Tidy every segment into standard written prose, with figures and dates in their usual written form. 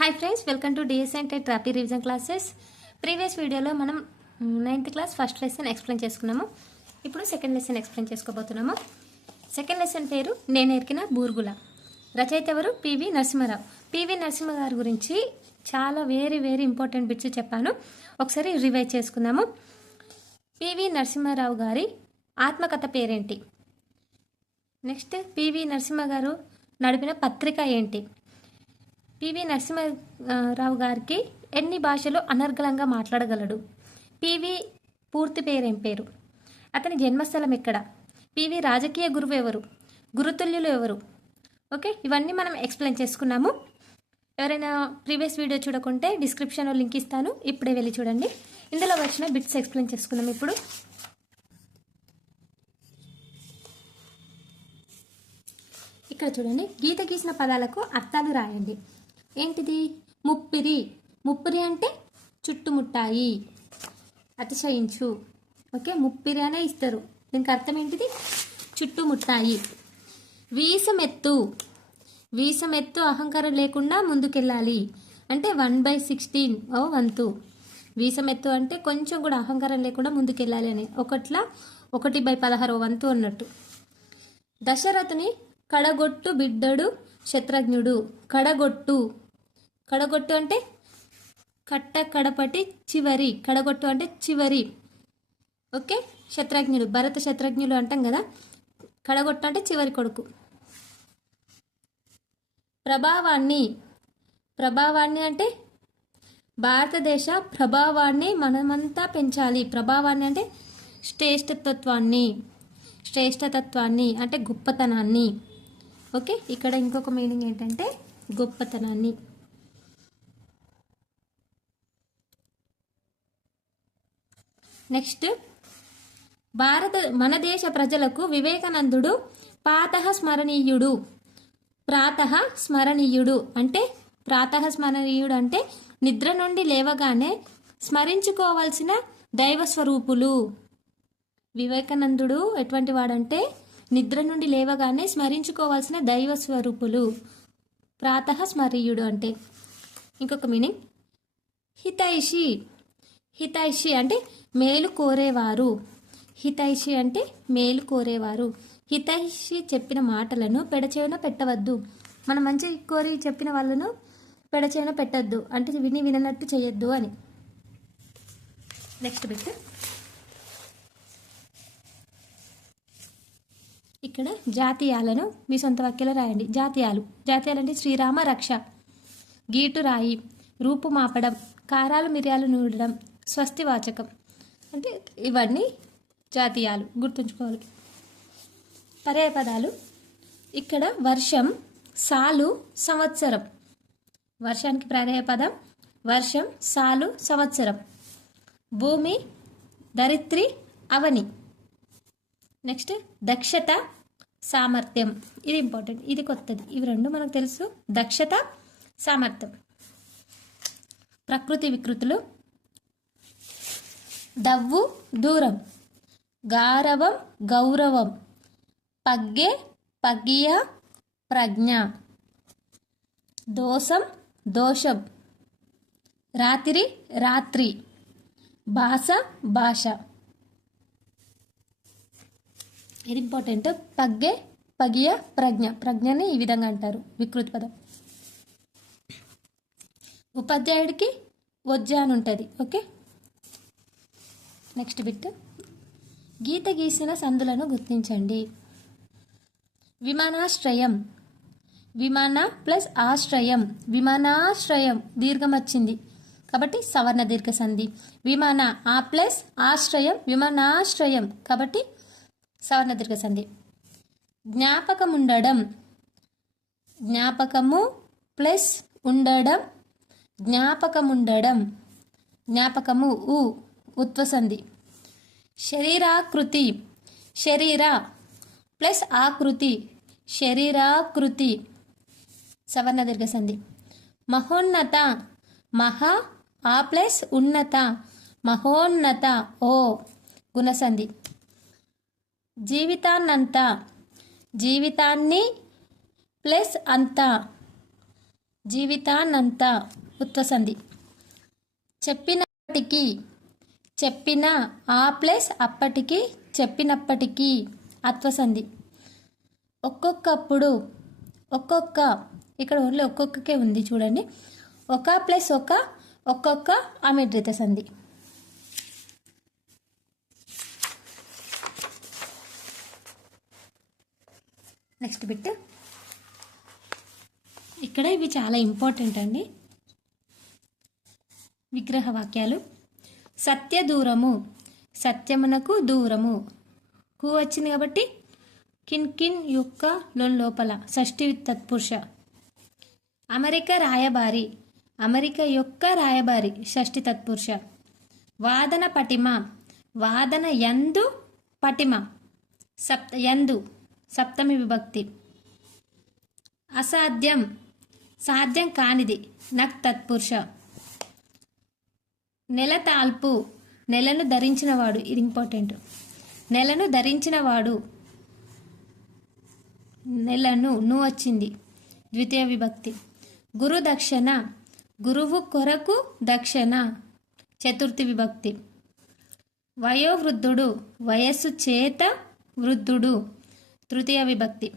Hi friends, welcome to DS and TET rapid revision classes. Previous వీడియోలో మనం 9th class first lesson explain చేసుకున్నాము. ఇప్పుడు second lesson explain చేసుకోబోతున్నాము. Second lesson పేరు నేను ఎరికిన బూర్గుల. రచయిత ఎవరు? పివి నరసింహారావు. పివి నరసింహ గారి గురించి చాలా వెరీ ఇంపార్టెంట్ బిట్స్ చెప్పాను. ఒకసారి రివైజ్ చేసుకుందాము. పివి నరసింహారావు గారి ఆత్మకథ పేరేంటి? నెక్స్ట్, పివి నరసింహ గారు నడిపిన పత్రిక ఏంటి? పివి నరసింహారావు గారికి ఎన్ని భాషలు అనర్గళంగా మాట్లాడగలడు? పివి పూర్తి పేరేం పేరు? అతని జన్మస్థలం ఎక్కడ? పివి రాజకీయ గురువు ఎవరు? గురుతుల్యులు ఎవరు? ఓకే, ఇవన్నీ మనం ఎక్స్ప్లెయిన్ చేసుకున్నాము. ఎవరైనా ప్రీవియస్ వీడియో చూడకుంటే డిస్క్రిప్షన్లో లింక్ ఇస్తాను, ఇప్పుడే వెళ్ళి చూడండి. ఇందులో వచ్చిన బిట్స్ ఎక్స్ప్లెయిన్ చేసుకున్నాం. ఇప్పుడు ఇక్కడ చూడండి, గీత గీసిన పదాలకు అర్థాలు రాయండి. ఏంటిది? ముప్పిరి. ముప్పిరి అంటే చుట్టుముట్టాయి, అతిశయించు. ఓకే, ముప్పిరి అనే ఇస్తారు. దీనికి అర్థం ఏంటిది? చుట్టుముట్టాయి. వీసమెత్తు. వీసమెత్తు అహంకారం లేకుండా ముందుకెళ్ళాలి అంటే 1/16 వంతు. వీసమెత్తు అంటే కొంచెం కూడా అహంకారం లేకుండా ముందుకెళ్ళాలి అని, 1/16 వంతు అన్నట్టు. దశరథుని కడగొట్టు బిడ్డడు శత్రుఘ్నుడు. కడగొట్టు. కడగొట్టు అంటే కడపటి చివరి. కడగొట్టు అంటే చివరి. ఓకే, శత్రుఘ్నుడు, భరత శత్రుఘ్నులు అంటాం కదా. కడగొట్టు అంటే చివరి కొడుకు. ప్రభావాన్ని. ప్రభావాన్ని అంటే భారతదేశ ప్రభావాన్ని మనమంతా పెంచాలి. ప్రభావాన్ని అంటే శ్రేష్టతత్వాన్ని అంటే గొప్పతనాన్ని. ఓకే, ఇక్కడ ఇంకొక మీనింగ్ ఏంటంటే గొప్పతనాన్ని. నెక్స్ట్, మన దేశ ప్రజలకు వివేకానందుడు ప్రాతః స్మరణీయుడు. అంటే నిద్ర నుండి లేవగానే స్మరించుకోవాల్సిన దైవ స్వరూపులు. వివేకానందుడు ఎటువంటి వాడంటే నిద్ర నుండి లేవగానే స్మరించుకోవాల్సిన దైవ స్వరూపులు. ప్రాతః స్మరీయుడు అంటే. ఇంకొక మీనింగ్ హితైషి. హితైషి అంటే మేలు కోరేవారు. హితైషి అంటే మేలు కోరేవారు. హితైషి చెప్పిన మాటలను పెడచెవిన పెట్టవద్దు. మనం మంచి కోరి చెప్పిన వాళ్ళను పెడచెవిన పెట్టద్దు అంటే వినట్టు చేయొద్దు అని. నెక్స్ట్ బిట్, ఇక్కడ జాతీయాలను మీ సొంత వాక్యాలు రాయండి. జాతీయాలు అంటే శ్రీరామ రక్ష, గీటు రాయి, రూపు మాపడం, కారాలు మిరియాలు నూడడం, స్వస్తివాచకం అంటే ఇవన్నీ జాతీయాలు, గుర్తుంచుకోవాలి. పర్యాయపదాలు, ఇక్కడ వర్షం, సాలు, సంవత్సరం. వర్షానికి పర్యాయపదం వర్షం, సాలు, సంవత్సరం. భూమి, ధరిత్రి, అవని. నెక్స్ట్, దక్షత, సామర్థ్యం. ఇది ఇంపార్టెంట్, ఇది కొత్తది. ఇవి రెండు మనకు తెలుసు. దక్షత, సామర్థ్యం. ప్రకృతి వికృతులు, దవ్వు, దూరం, గారవం, గౌరవం, పగ్గె, పగియ, ప్రజ్ఞ, దోషం, దోషం, రాత్రి, రాత్రి, భాష, భాష. ఇది ఇంపార్టెంట్. పగ్గె, పగియ, ప్రజ్ఞ. ప్రజ్ఞని ఈ విధంగా అంటారు, వికృతి పదం. ఉపాధ్యాయుడికి వజ్జ అని ఉంటుంది. ఓకే, నెక్స్ట్ బిట్, గీత గీసిన సందులను గుర్తించండి. విమానాశ్రయం. విమాన ప్లస్ ఆశ్రయం. విమానాశ్రయం దీర్ఘం వచ్చింది కాబట్టి సవర్ణ దీర్ఘ సంధి. విమాన ఆ ప్లస్ ఆశ్రయం, విమానాశ్రయం కాబట్టి సవర్ణ దీర్ఘ సంధి. జ్ఞాపకం ఉండడం. జ్ఞాపకము ప్లస్ ఉండడం, జ్ఞాపకం ఉండడం. జ్ఞాపకము ఉత్వ సంధి. శరీరాకృతి. శరీర ప్లస్ ఆకృతి, శరీరాకృతి సవర్ణ దీర్ఘ సంధి. మహోన్నత. మహా ఆ ప్లస్ ఉన్నత, మహోన్నత గుణసంధి. జీవితాన్నంత. జీవితాన్ని ప్లస్ అంత, జీవితానంతా ఉత్వసంధి. చెప్పినప్పటికీ, చెప్పిన ఆ ప్లస్ అప్పటికి, చెప్పినప్పటికీ అత్వసంధి. ఒక్కొక్కప్పుడు, ఒక్కొక్క, ఇక్కడ ఓన్లీ ఒక్కొక్కకే ఉంది చూడండి. ఒక ప్లస్ ఒక, ఒక్కొక్క అమిడ్రిత సంధి. Next bit. ఇక్కడ ఇవి చాలా ఇంపార్టెంట్ అండి. విగ్రహ వాక్యాలు. సత్య దూరము, సత్యమునకు దూరము. కు వచ్చింది కాబట్టి కిన్ కిన్ యొక్క లోపల షష్ఠి తత్పురుష. అమెరికా రాయబారి, అమెరికా యొక్క రాయబారి షష్ఠి తత్పురుష. వాదన పటిమ, వాదన యందు పటిమ యందు సప్తమి విభక్తి. అసాధ్యం, సాధ్యం కానిది నక్ తత్పురుష. నెల తాల్పు, నెలను ధరించినవాడు, ఇది ఇంపార్టెంట్. నెలను ధరించినవాడు, నెలను ను వచ్చింది ద్వితీయ విభక్తి. గురు దక్షిణ, గురువు కొరకు దక్షిణ చతుర్థి విభక్తి. వయోవృద్ధుడు, వయస్సు చేత వృద్ధుడు తృతీయ విభక్తి.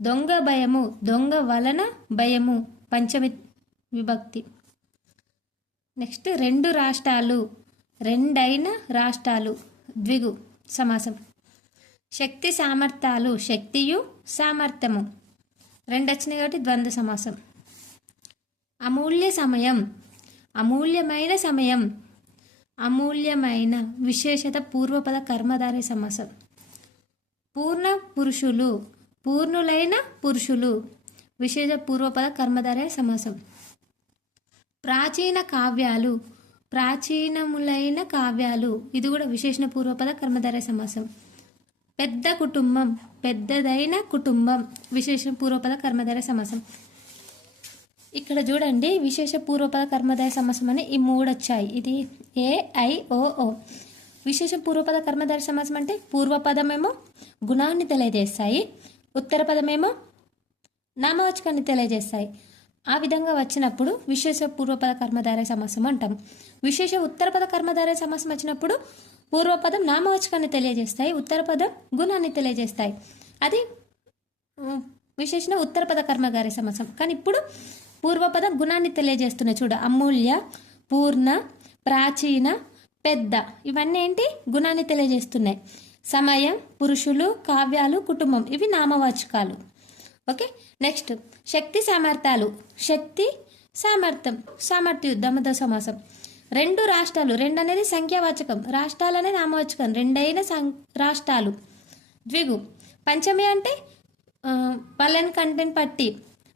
దొంగ భయము, దొంగ వలన భయము పంచమి విభక్తి. నెక్స్ట్ రెండు రాష్ట్రాలు, రెండైన రాష్ట్రాలు ద్విగు సమాసం. శక్తి సామర్థ్యాలు, శక్తియు సామర్థ్యము రెండు వచ్చినాయి కాబట్టి ద్వంద్వ సమాసం. అమూల్య సమయం, అమూల్యమైన సమయం, అమూల్యమైన విశేషత పూర్వపద కర్మధారయ సమాసం. పూర్ణ పురుషులు, పూర్ణులైన పురుషులు విశేష పూర్వపద కర్మధారయ సమాసం. ప్రాచీన కావ్యాలు, ప్రాచీనములైన కావ్యాలు, ఇది కూడా విశేషణ పూర్వపద కర్మధారయ సమాసం. పెద్ద కుటుంబం, పెద్దదైన కుటుంబం విశేషణ పూర్వపద కర్మధారయ సమాసం. ఇక్కడ చూడండి విశేష పూర్వపద కర్మధారయ సమాసం అని ఈ మూడు వచ్చాయి. ఇది AIOO. విశేష పూర్వపద కర్మధారయ సమాసం అంటే పూర్వపదమేమో గుణాన్ని తెలియజేస్తాయి, ఉత్తర పదమేమో నామవాచకాన్ని తెలియజేస్తాయి. ఆ విధంగా వచ్చినప్పుడు విశేష పూర్వపద కర్మధారయ సమాసం అంటాం. విశేష ఉత్తరపద కర్మధారయ సమాసం వచ్చినప్పుడు పూర్వపదం నామవాచకాన్ని తెలియజేస్తాయి, ఉత్తర పదం గుణాన్ని తెలియజేస్తాయి. అది విశేషణ ఉత్తరపద కర్మధారయ సమాసం. కానీ ఇప్పుడు పూర్వపదం గుణాన్ని తెలియజేస్తున్నాయి. చూడ, అమూల్య, పూర్ణ, ప్రాచీన, పెద్ద, ఇవన్నీ ఏంటి గుణాన్ని తెలియజేస్తున్నాయి. సమయం, పురుషులు, కావ్యాలు, కుటుంబం ఇవి నామవాచకాలు. ఓకే. నెక్స్ట్ శక్తి సామర్థ్యాలు, శక్తి సామర్థ్యం, సామర్థ్యం దమద సమాసం. రెండు రాష్ట్రాలు, రెండు అనేది సంఖ్యావాచకం, రాష్ట్రాలు అనేది నామవాచకం, రెండైన రాష్ట్రాలు ద్విగు. పంచమి అంటే పలన్ కంటెంట్ పట్టి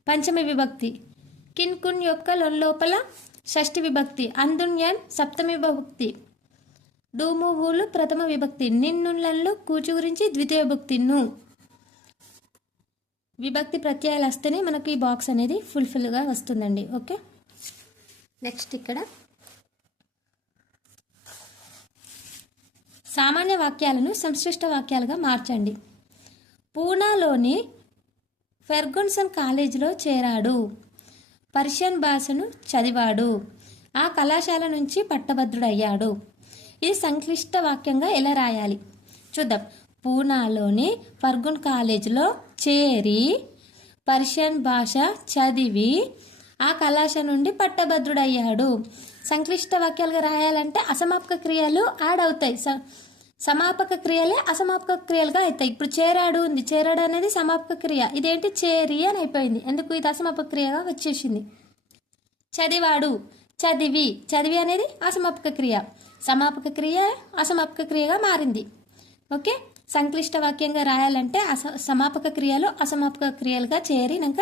పంచమి విభక్తి. కిన్ కున్ యొక్క లోపల షష్ఠి విభక్తి. అందున్యన్ సప్తమి విభక్తి. డూమువులు ప్రథమ విభక్తి. నిన్నులను కూచు గురించి ద్వితీయ విభక్తి. ను విభక్తి ప్రత్యయాలు వస్తేనే మనకు ఈ బాక్స్ అనేది ఫుల్ఫిల్గా వస్తుందండి. ఓకే. నెక్స్ట్ ఇక్కడ సామాన్య వాక్యాలను సంశ్లిష్ట వాక్యాలుగా మార్చండి. పూనాలోని ఫెర్గుసన్ కాలేజీలో చేరాడు. పర్షియన్ భాషను చదివాడు. ఆ కళాశాల నుంచి పట్టభద్రుడయ్యాడు. ఇది సంక్లిష్ట వాక్యంగా ఎలా రాయాలి చూద్దాం. పూనాలోని ఫర్గున్ కాలేజీలో చేరి పర్షియన్ భాష చదివి ఆ కళాశాల నుండి పట్టభద్రుడయ్యాడు. సంక్లిష్ట వాక్యాలుగా రాయాలంటే అసమాపక క్రియలు యాడ్ అవుతాయి, సమాపక క్రియలే అసమాపక క్రియలుగా అవుతాయి. ఇప్పుడు చేరాడు ఉంది, చేరాడు అనేది సమాపక క్రియ, ఇదేంటి చేరి అని అయిపోయింది. ఎందుకు ఇది అసమాపక క్రియగా వచ్చేసింది. చదివాడు, చదివి, చదివి అనేది అసమాపక క్రియ, సమాపక క్రియ అసమాపక క్రియగా మారింది. ఓకే. సంక్లిష్ట వాక్యంగా రాయాలంటే సమాపక క్రియలు అసమాపక క్రియలుగా చేరినాక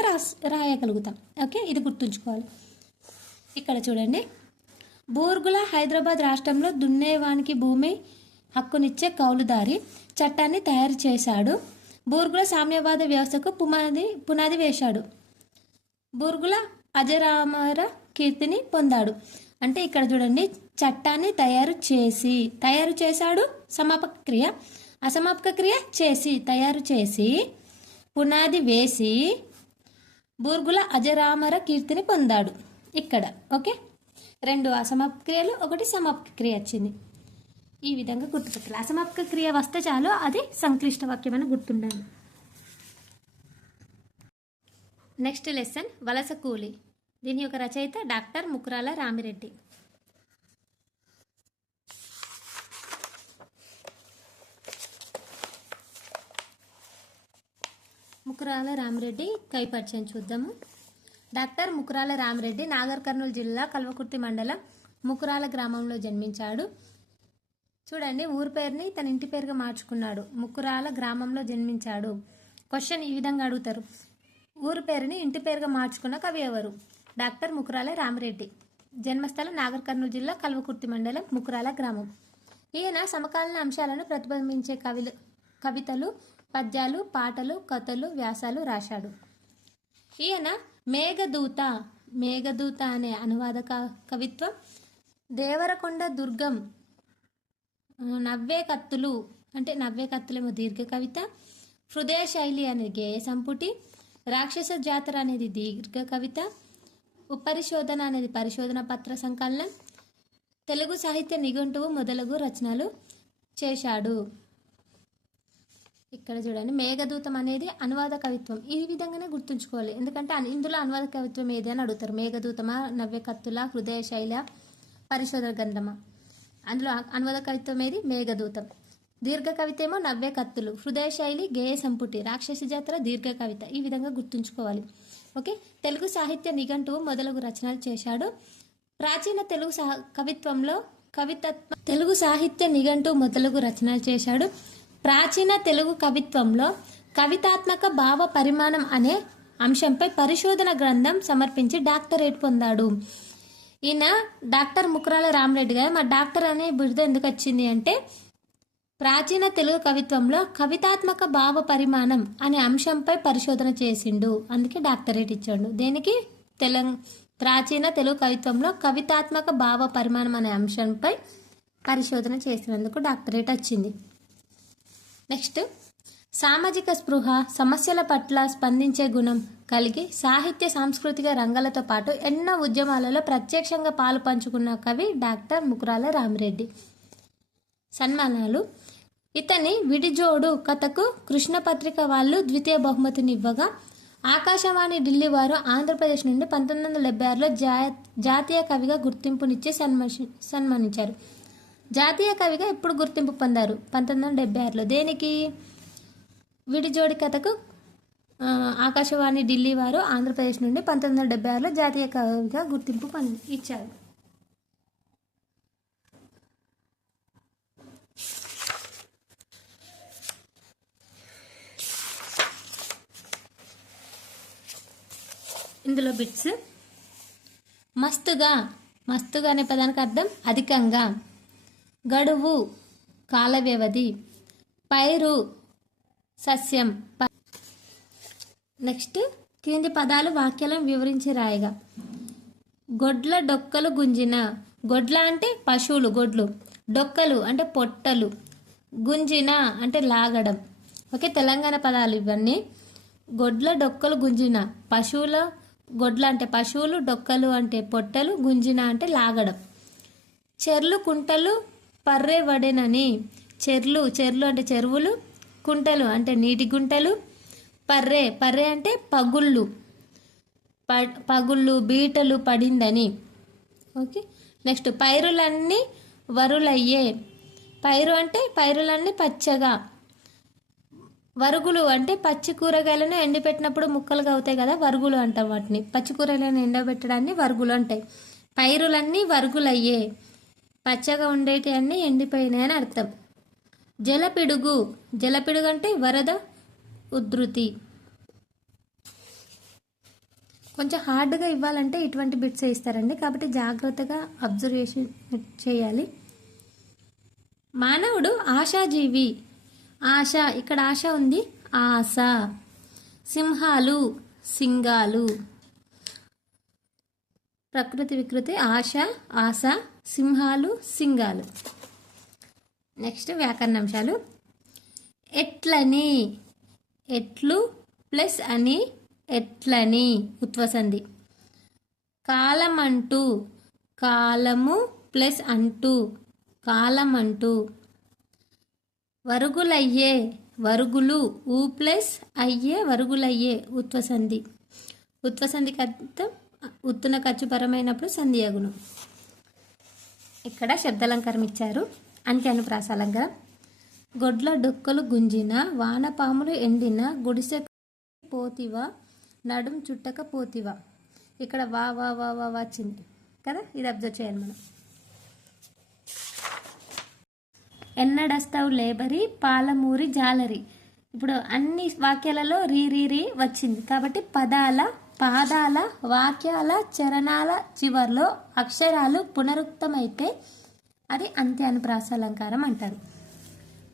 రాయగలుగుతాం. ఓకే, ఇది గుర్తుంచుకోవాలి. ఇక్కడ చూడండి, బూర్గుల హైదరాబాద్ రాష్ట్రంలో దున్నేవానికి భూమి హక్కునిచ్చే కౌలుదారి చట్టాన్ని తయారు చేశాడు. బూర్గుల సామ్యవాద వ్యవస్థకు పునాది వేశాడు. బూర్గుల అజరామర కీర్తిని పొందాడు. అంటే ఇక్కడ చూడండి, చట్టాన్ని తయారు చేశాడు సమాపక క్రియ, అసమాపక క్రియ చేసి, తయారు చేసి, పునాది వేసి, బూర్గుల అజరామర కీర్తిని పొందాడు. ఇక్కడ ఓకే, 2 అసమాప్త క్రియలు, 1 సమాప్త క్రియ వచ్చింది. ఈ విధంగా గుర్తుపెట్టాలి. అసమాప్త క్రియ వస్తే చాలు, అది సంక్లిష్ట వాక్యం అని గుర్తుండాలి. నెక్స్ట్ లెసన్ వలస కూలి. దీని యొక్క రచయిత డాక్టర్ ముకురాల రామిరెడ్డి. ముకురాల రామిరెడ్డి కవి పరిచయం చూద్దాము. డాక్టర్ ముకురాల రామిరెడ్డి నాగర్ కర్నూలు జిల్లా కల్వకుర్తి మండలం ముకురాల గ్రామంలో జన్మించాడు. చూడండి, ఊరి పేరుని తన ఇంటి పేరుగా మార్చుకున్నాడు. ముకురాల గ్రామంలో జన్మించాడు. క్వశ్చన్ ఈ విధంగా అడుగుతారు, ఊరి పేరుని ఇంటి పేరుగా మార్చుకున్న కవి ఎవరు? డాక్టర్ ముకురాల రామిరెడ్డి. జన్మస్థలం నాగర్ కర్నూలు జిల్లా కల్వకుర్తి మండలం ముకురాల గ్రామం. ఈయన సమకాలీన అంశాలను ప్రతిబింబించే కవితలు, పద్యాలు, పాటలు, కథలు, వ్యాసాలు రాశాడు. ఈయన మేఘదూత అనే అనువాద కవిత్వం, దేవరకొండ దుర్గం, నవ్వే కత్తులేమో దీర్ఘ కవిత, హృదయ శైలి అనే గేయ సంపుటి, రాక్షస జాతర అనేది దీర్ఘ కవిత, ఉపరిశోధన అనేది పరిశోధన పత్ర సంకలనం, తెలుగు సాహిత్య నిఘంటువు మొదలగు రచనలు చేశాడు. ఇక్కడ చూడండి, మేఘదూతం అనేది అనువాద కవిత్వం. ఈ విధంగానే గుర్తుంచుకోవాలి, ఎందుకంటే ఇందులో అనువాద కవిత్వం ఏది అని అడుగుతారు. మేఘదూతమా, నవ్య కత్తుల, హృదయ శైల, పరిశోధన గ్రంథమా? అందులో అనువాద కవిత్వం ఏది? మేఘదూతం. దీర్ఘ కవిత ఏమో నవ్య కత్తులు, హృదయ శైలి గేయ సంపుటి, రాక్షసి జాతర దీర్ఘ కవిత. ఈ విధంగా గుర్తుంచుకోవాలి. ఓకే, తెలుగు సాహిత్య నిఘంటువు మొదలగు రచనలు చేశాడు. ప్రాచీన తెలుగు కవిత్వంలో తెలుగు సాహిత్య నిఘంటువు మొదలగు రచనలు చేశాడు. ప్రాచీన తెలుగు కవిత్వంలో కవితాత్మక భావ పరిమాణం అనే అంశంపై పరిశోధన గ్రంథం సమర్పించి డాక్టరేట్ పొందాడు. ఈయన డాక్టర్ ముకురాల రామిరెడ్డి గారు. మా డాక్టర్ అనే బిరుదు ఎందుకు వచ్చింది అంటే, ప్రాచీన తెలుగు కవిత్వంలో కవితాత్మక భావ పరిమాణం అనే అంశంపై పరిశోధన చేసిండు, అందుకే డాక్టరేట్ ఇచ్చాడు. దేనికి? ప్రాచీన తెలుగు కవిత్వంలో కవితాత్మక భావ పరిమాణం అనే అంశంపై పరిశోధన చేసినందుకు డాక్టరేట్ వచ్చింది. నెక్స్ట్, సామాజిక స్పృహ, సమస్యల పట్ల స్పందించే గుణం కలిగి సాహిత్య సాంస్కృతిక రంగాలతో పాటు ఎన్నో ఉద్యమాలలో ప్రత్యక్షంగా పాలు పంచుకున్న కవి డాక్టర్ ముకురాల రామిరెడ్డి. సన్మానాలు: ఇతని విడిజోడు కథకు కృష్ణపత్రిక వాళ్ళు ద్వితీయ బహుమతిని ఇవ్వగా, ఆకాశవాణి ఢిల్లీ వారు ఆంధ్రప్రదేశ్ నుండి 1976లో జాతీయ కవిగా గుర్తింపునిచ్చి సన్మానించారు. జాతీయ కవిగా ఎప్పుడు గుర్తింపు పొందారు? 1976లో. దేనికి? విడిజోడి కథకు ఆకాశవాణి ఢిల్లీ వారు ఆంధ్రప్రదేశ్ నుండి 1976లో జాతీయ కవిగా గుర్తింపు ఇచ్చారు. ఇందులో బిట్స్: మస్తుగా అనే పదానికి అర్థం అధికంగా, గడువు కాల వ్యవధి, పైరు సస్యం. నెక్స్ట్, క్రింది పదాలు వాక్యాలను వివరించి రాయగా. గొడ్ల డొక్కలు గుంజిన. గొడ్ల అంటే పశువులు, గొడ్లు. డొక్కలు అంటే పొట్టలు. గుంజిన అంటే లాగడం. ఓకే, తెలంగాణ పదాలు ఇవన్నీ. గొడ్ల డొక్కలు గుంజిన, పశువుల. గొడ్ల అంటే పశువులు, డొక్కలు అంటే పొట్టలు, గుంజిన అంటే లాగడం. చెర్లు కుంటలు పర్రె వడెనని. చెర్లు అంటే చెరువులు, కుంటలు అంటే నీటి గుంటలు, పర్రె అంటే పగుళ్ళు బీటలు పడిందని. ఓకే, నెక్స్ట్, పైరులన్నీ వరులయ్యే. పైరు అంటే పైరులన్నీ పచ్చగా. వరుగులు అంటే పచ్చి కూరగాయలను ఎండబెట్టినప్పుడు ముక్కలుగా అవుతాయి కదా, వరుగులు అంటాం వాటిని. పచ్చి కూరగాయలను ఎండబెట్టడాన్ని వరుగులు అంటాయి. పైరులన్నీ వరుగులయ్యే, పచ్చగా ఉండేటి అన్నీ ఎండిపోయినాయని అర్థం. జలపిడుగు అంటే వరద ఉధృతి. కొంచెం హార్డ్గా ఇవ్వాలంటే ఇటువంటి బిట్స్ ఇస్తారండి, కాబట్టి జాగ్రత్తగా అబ్జర్వేషన్ చేయాలి. మానవుడు ఆశాజీవి. ఆశ, ఇక్కడ ఆశ ఉంది, ఆశ. సింహాలు, సింగాలు. ప్రకృతి వికృతి: ఆశ, సింహాలు, సింగాలు. నెక్స్ట్, వ్యాకరణాంశాలు. ఎట్లని, ఎట్లు ప్లస్ అని ఎట్లని ఉత్వసంధి. కాలమంటూ, కాలము ప్లస్ అంటూ, కాలమంటూ. వరుగులయ్యే, వరుగులు ఊ ప్లస్ అయ్యే, వరుగులయ్యే ఉత్వసంధి. ఉత్వసంధికి అర్థం ఉత్తున ఖర్చుపరమైనప్పుడు సంధి అగును. ఇక్కడ శబ్దాలంకారం ఇచ్చారు. అంకె అనుప్రాసాలంకారం. గొడ్ల డొక్కలు గుంజిన, వానపాములు ఎండిన, గుడిసె పోతివా, నడుం చుట్టక పోతివా. ఇక్కడ వా వా వా వా వచ్చింది కదా, ఇది అబ్జర్వ్ చేయాలి మనం. ఎన్నడస్తావు లేబరి, పాలమూరి జాలరి. ఇప్పుడు అన్ని వాక్యాలలో రీ రీ రీ వచ్చింది కాబట్టి పాదాల వాక్యాల చరణాల చివర్లో అక్షరాలు పునరుక్తమైతే అది అంత్య అనుప్రాసాలంకారం అంటారు.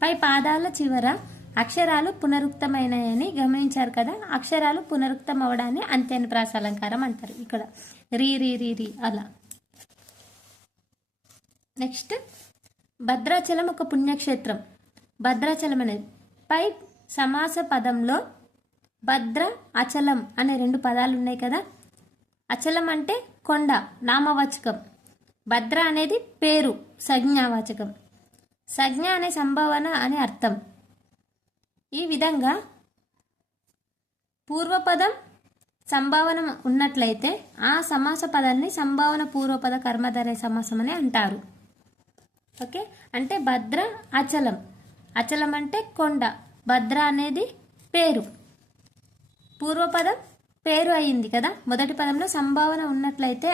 పై పాదాల చివర అక్షరాలు పునరుక్తమైనాయని గమనించారు కదా, అక్షరాలు పునరుక్తం అవడాన్ని అంత్య అనుప్రాసాలంకారం అంటారు. ఇక్కడ రీ రీ రీ రీ అలా. నెక్స్ట్ భద్రాచలం ఒక పుణ్యక్షేత్రం. భద్రాచలం అనేది పై సమాస పదంలో భద్ర అచలం అనే 2 పదాలు ఉన్నాయి కదా. అచలం అంటే కొండ నామవాచకం, భద్ర అనేది పేరు సంజ్ఞావాచకం. సంజ్ఞ అనే సంభావన అనే అర్థం. ఈ విధంగా పూర్వపదం సంభావన ఉన్నట్లయితే ఆ సమాస పదాన్ని సంభావన పూర్వపద కర్మధారయ సమాసం అని అంటారు. ఓకే, అంటే భద్ర అచలం. అచలం అంటే కొండ, భద్ర అనేది పేరు. పూర్వపదం పేరు అయింది కదా, మొదటి పదంలో సంభావన ఉన్నట్లయితే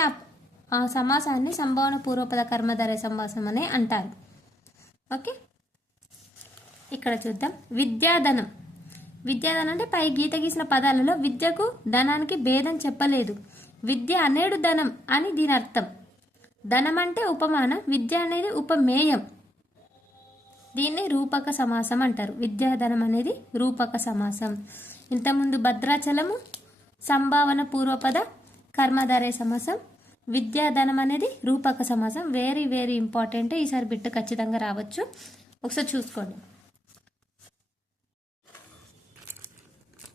ఆ సమాసాన్ని సంభావన పూర్వపద కర్మధారయ సమాసం అని అంటారు. ఓకే, ఇక్కడ చూద్దాం. విద్యాధనం. విద్యాధనం అంటే పై గీత గీసిన పదాలలో విద్యకు ధనానికి భేదం చెప్పలేదు. విద్య అనేడు ధనం అని దీని అర్థం. ధనం అంటే ఉపమానం, విద్య అనేది ఉపమేయం. దీన్ని రూపక సమాసం అంటారు. విద్యాధనం అనేది రూపక సమాసం. ఇంతకుముందు భద్రాచలము సంభావన పూర్వపద కర్మధారయ సమాసం, విద్యాధనం అనేది రూపక సమాసం. Very very important. ఈసారి బిట్టు ఖచ్చితంగా రావచ్చు, ఒకసారి చూసుకోండి.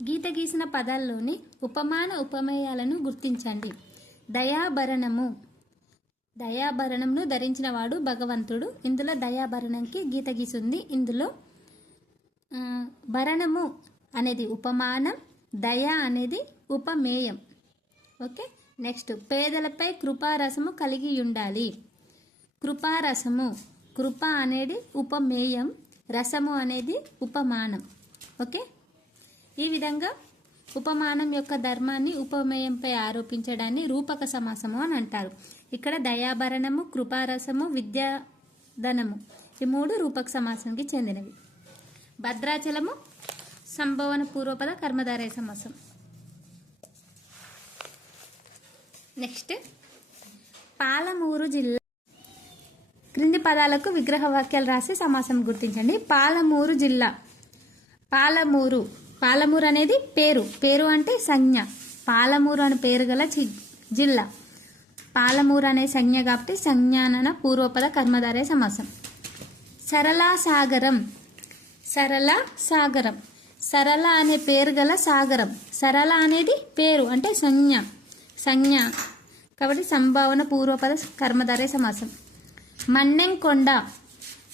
గీత గీసిన పదాల్లోని ఉపమాన ఉపమేయాలను గుర్తించండి. దయాభరణము. దయాభరణంను ధరించిన వాడు భగవంతుడు. ఇందులో దయాభరణంకి గీత గీసింది. ఇందులో భరణము అనేది ఉపమానం, దయ అనేది ఉపమేయం. ఓకే, నెక్స్ట్ పేదలపై కృపారసము కలిగి ఉండాలి. కృపారసము, కృప అనేది ఉపమేయం, రసము అనేది ఉపమానం. ఓకే, ఈ విధంగా ఉపమానం యొక్క ధర్మాన్ని ఉపమేయంపై ఆరోపించడాన్ని రూపక సమాసము అని అంటారు. ఇక్కడ దయాభరణము, కృపారసము, విద్యాధనము ఈ 3 రూపక సమాసానికి చెందినవి. భద్రాచలము సంభావన పూర్వపద కర్మధారయ సమాసం. నెక్స్ట్ పాలమూరు జిల్లా. క్రింది పదాలకు విగ్రహ వాక్యాలు రాసి సమాసం గుర్తించండి. పాలమూరు జిల్లా. పాలమూరు. పాలమూరు అనేది పేరు. పేరు అంటే సంజ్ఞ. పాలమూరు అనే పేరు గల జిల్లా. పాలమూరు అనే సంజ్ఞ కాబట్టి సంజ్ఞానన పూర్వపద కర్మధారయ సమాసం. సరళాసాగరం. సరళ సాగరం. సరళ అనే పేరు గల సాగరం. సరళ అనేది పేరు అంటే సంజ్ఞ కాబట్టి సంభావన పూర్వపద కర్మధారయ సమాసం. మన్నెం కొండ.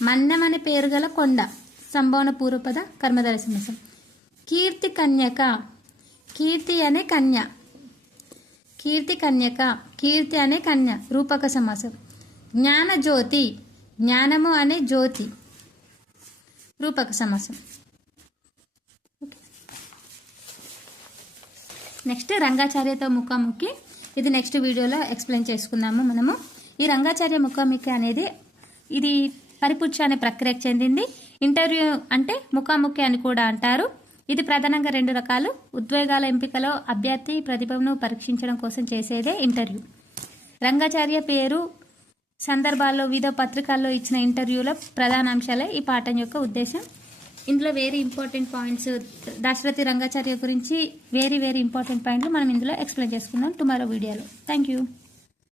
మన్నెం అనే పేరు గల కొండ. సంభావన పూర్వపద కర్మధారయ సమాసం. కీర్తి కన్యక. కీర్తి అనే కన్య. కీర్తి కన్యక. కీర్తి అనే కన్య రూపక సమాసం. జ్ఞాన జ్యోతి. జ్ఞానము అనే జ్యోతి రూపక సమాసం. నెక్స్ట్ రంగాచార్యతో ముఖాముఖి. ఇది నెక్స్ట్ వీడియోలో ఎక్స్ప్లెయిన్ చేసుకుందాము మనము. ఈ రంగాచార్య ముఖాముఖి అనేది ఇది పరిపుచ్చ అనే ప్రక్రియకు చెందింది. ఇంటర్వ్యూ అంటే ముఖాముఖి అని కూడా అంటారు. ఇది ప్రధానంగా 2 రకాలు. ఉద్వేగాల ఎంపికలో అభ్యర్థి ప్రతిభను పరీక్షించడం కోసం చేసేదే ఇంటర్వ్యూ. రంగాచార్య పేరు సందర్భాల్లో వివిధ పత్రికల్లో ఇచ్చిన ఇంటర్వ్యూలో ప్రధాన అంశాలే ఈ పాఠం యొక్క ఉద్దేశం. ఇందులో very important points Dasarathi Rangacharya గురించి వెరీ ఇంపార్టెంట్ పాయింట్లు మనం ఇందులో ఎక్స్ప్లెయిన్ చేసుకుందాం టుమారో వీడియోలో. Thank you.